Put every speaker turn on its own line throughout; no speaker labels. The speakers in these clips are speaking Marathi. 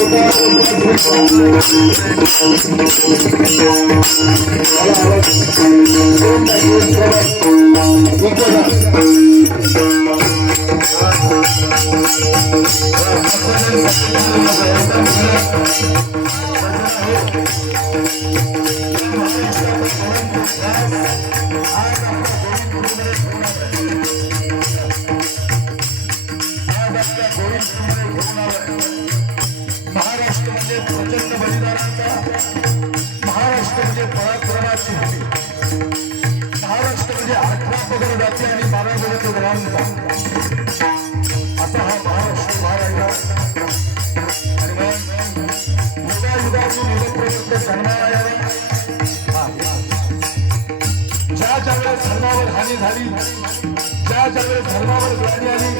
महाराष्ट्र अठरा आणि बारा गडाचे घरांचा असा हा महाराष्ट्र उभा आणि मग युगायुगातून युगप्रवृत्त जन्माला आला. ज्या ज्यावेळेस धर्मावर हानी झाली ज्या ज्यावेळेस धर्मावर ग्लानी आली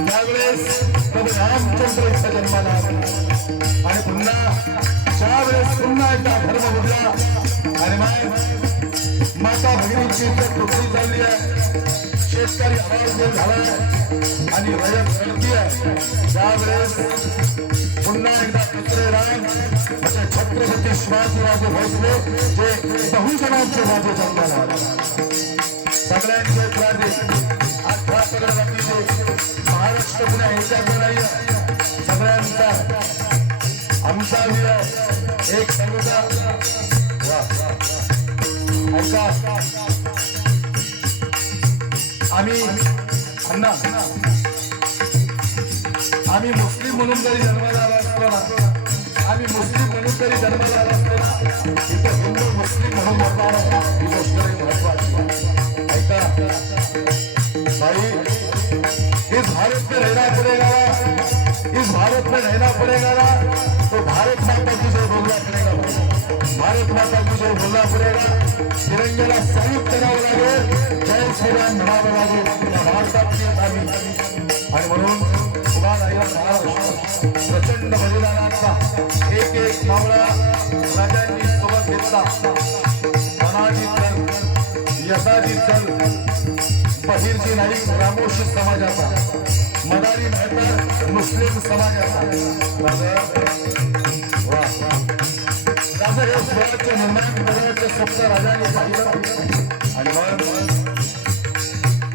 त्यावेळेस प्रभू रामचंद्र यांचा जन्माला आला आणि पुन्हा ज्यावेळेस पुन्हा एकदा धर्म उडला आणि मग माता भगिनीची इज्जत तुटली चालली आहे. शेतकरी अभाव झालाय आणि रयत सडती आहे. त्यावेळेस पुन्हा एकदा कचरे राम असे छत्रपती शिवाजीराजे भोसले जे बहुजनांचे राजे जन्माला सगळ्यांचे राजे अठरा पगडवतीचे महाराष्ट्र पुन्हा एकाच नाही सगळ्यांचा आमचा वीर आहे. एक संगता वा, आम्ही अण्णा आम्ही मुस्लिम म्हणून जरी जन्माला आला असतो ना आम्ही मुस्लिम म्हणून तरी जन्माला आला असतो ना इथं हिंदू मुस्लिम म्हणून मरणार ही गोष्ट महत्वाची ऐका भाई इस भारत में रहना पड़ेगा इस भारत में रहना पड़ेगा तो भारत माता की जय बोलना पड़ेगा भारत माता की जय बोलना पड़ेगा तिरंगेला संयुक्त करावं लागेल जय श्रीराम म्हणावं लागेल या भारतातली आम्ही आणि म्हणून उभा राहिला महाराष्ट्र प्रचंड बलिदानाचा एक एक मावळा राजांनी सोबत घेतला धनाजी चल यसाजी चल बहिरजी नाईक रामोशी समाजाचा मदारी मेहतर मुस्लिम समाजाचा वा. असं हे स्वराज्य निर्माण स्वप्न राजाने पाहिलं आणि मग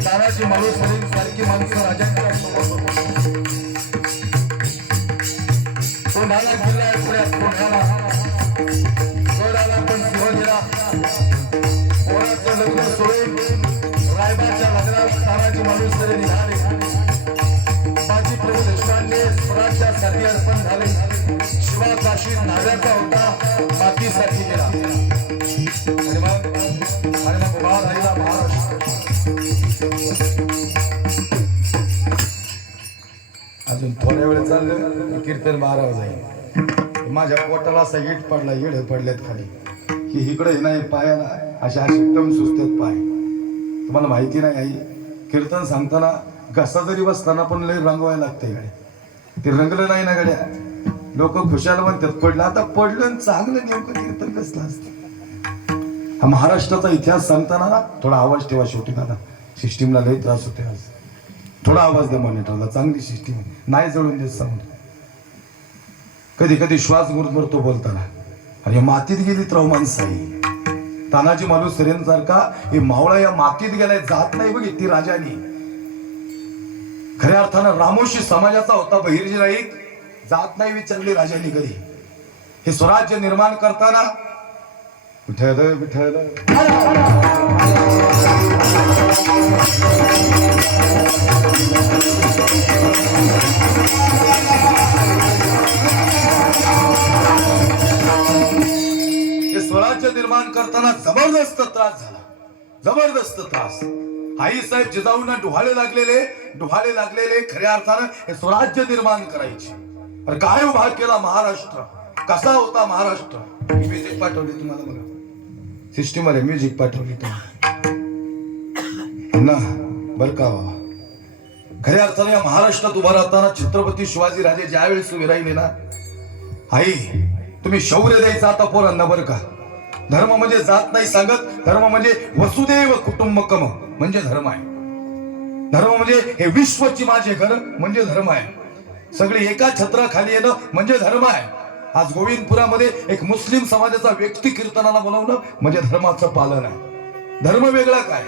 तानाजी मालुसरीन सारखी माणसं राजांच्या सोबत होती. कोणाला किल्ला पुण्यात कोणाला कोणाला प्रभू स्वराज्यासाठी अर्पण झाले. शिवा काशी नाव्याचा होता मातीसाठी गेला. आणि मग आणि मग उभा राहिला महाराष्ट्र
अजून थोड्या वेळ चाललं कीर्तन बारा जाईल. माझ्या पोटाला असा इट पडला इड पडल्यात खाली. की इकडे नाही पायाला अशा शिक्टम सुचतात पाय. तुम्हाला माहिती नाही आई कीर्तन सांगताना घसा जरी बसताना पण लय रंगवायला लागते. इकडे ते रंगलं नाही ना गड्या. लोक खुशाल म्हणतात पडलं. आता पडलं आणि चांगलं नेमकं कीर्तन कसलं असतं? हा महाराष्ट्राचा इतिहास सांगताना ना थोडा आवाज ठेवा शेवटी दादा सिस्टीमला लई त्रास होते आज. थोडा आवाज द्या मॉनिटरला चांगली सिस्टीम नाही जळून देत साऊंड कधी कधी श्वास गुरगुरतो बोलताना. आणि या मातीत गेली त्रव माणसाई तानाजी मालू सारखा हे मावळा या मातीत गेलाय जात नाही बघ ती राजानी. खऱ्या अर्थानं रामोशी समाजाचा होता बहिर्जी नाईक जात नाही विचारली राजांनी कधी. हे स्वराज्य निर्माण करताना विठ्ठल विठ्ठल. हे स्वराज्य निर्माण करताना जबरदस्त त्रास झाला. जबरदस्त त्रास. आई साहेब जिजाऊंना डोहाळे लागलेले डोहाळे लागलेले खऱ्या अर्थानं हे स्वराज्य निर्माण करायचे. काय उभा केला महाराष्ट्र? कसा होता महाराष्ट्र? म्युझिक पाठवली तुम्हाला बघा. सिस्टीममध्ये म्युझिक पाठवली तुम्हाला. ना बर का बाबा खऱ्या अर्थाने या महाराष्ट्रात उभा राहताना छत्रपती शिवाजी राजे ज्यावेळेस उभे राहिले ना आई तुम्ही शौर्य द्यायचं आता पोरांना बरं का? धर्म म्हणजे जात नाही सांगत धर्म म्हणजे वसुदेव कुटुंबकम. म्हणजे धर्म आहे. धर्म म्हणजे हे विश्वची माझे घर म्हणजे धर्म आहे. सगळी एका छत्राखाली येणं म्हणजे धर्म आहे. आज गोविंदपुरामध्ये एक मुस्लिम समाजाचा व्यक्ती कीर्तनाला बोलवणं म्हणजे धर्माचं पालन आहे. धर्म वेगळा काय?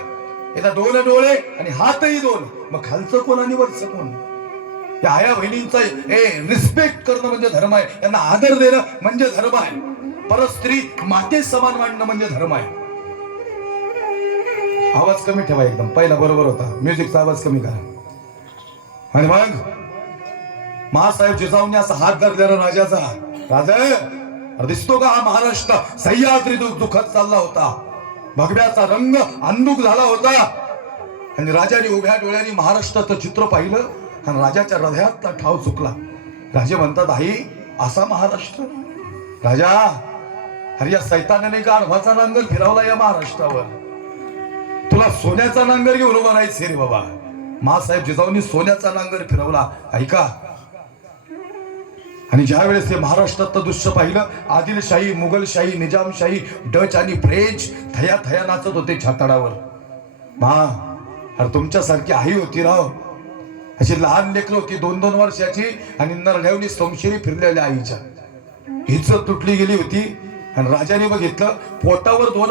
येतात डोळे डोळे आणि हातही दोन. मग खालचं कोण आणि वरचं कोण? या आया बहिणींचा रिस्पेक्ट करणं म्हणजे धर्म आहे. यांना आदर देणं म्हणजे धर्म आहे. परस्त्री माते समान मांडणं म्हणजे धर्म आहे. आवाज कमी ठेवा एकदम. पहिला बरोबर होता. म्युझिकचा आवाज कमी करा. आणि मग? महासाहेब जिजाऊंनी असा हात धरलेला राजाचा. राजा दिसतो का हा महाराष्ट्र? सह्याद्री दुखत चालला होता. भगव्याचा रंग अंदुक झाला होता. आणि राजाने उभ्या डोळ्यांनी महाराष्ट्राचं चित्र पाहिलं आणि राजाच्या हृदयातला ठाव चुकला. राजे म्हणतात आई असा महाराष्ट्र? राजा अरे या सैतानाने का अडवाचा नांगर फिरवला या महाराष्ट्रावर. तुला सोन्याचा नांगर घेऊन उभा राहायचे रे बाबा. मासाहेब जिजाऊंनी सोन्याचा नांगर फिरवला. ऐका. आणि ज्या वेळेस ते महाराष्ट्रातलं दृश्य पाहिलं आदिलशाही मुघलशाही निजामशाही डच आणि फ्रेंच थया थया नाचत होते छाताडावर. मा अरे तुमच्यासारखी आई होती राव. अशी लहान लेकरं होती दोन दोन वर्षाची आणि नरड्यावनी संशयी फिरलेल्या आईच्या. हिच तुटली गेली होती आणि राजाने बघितलं पोटावर दोन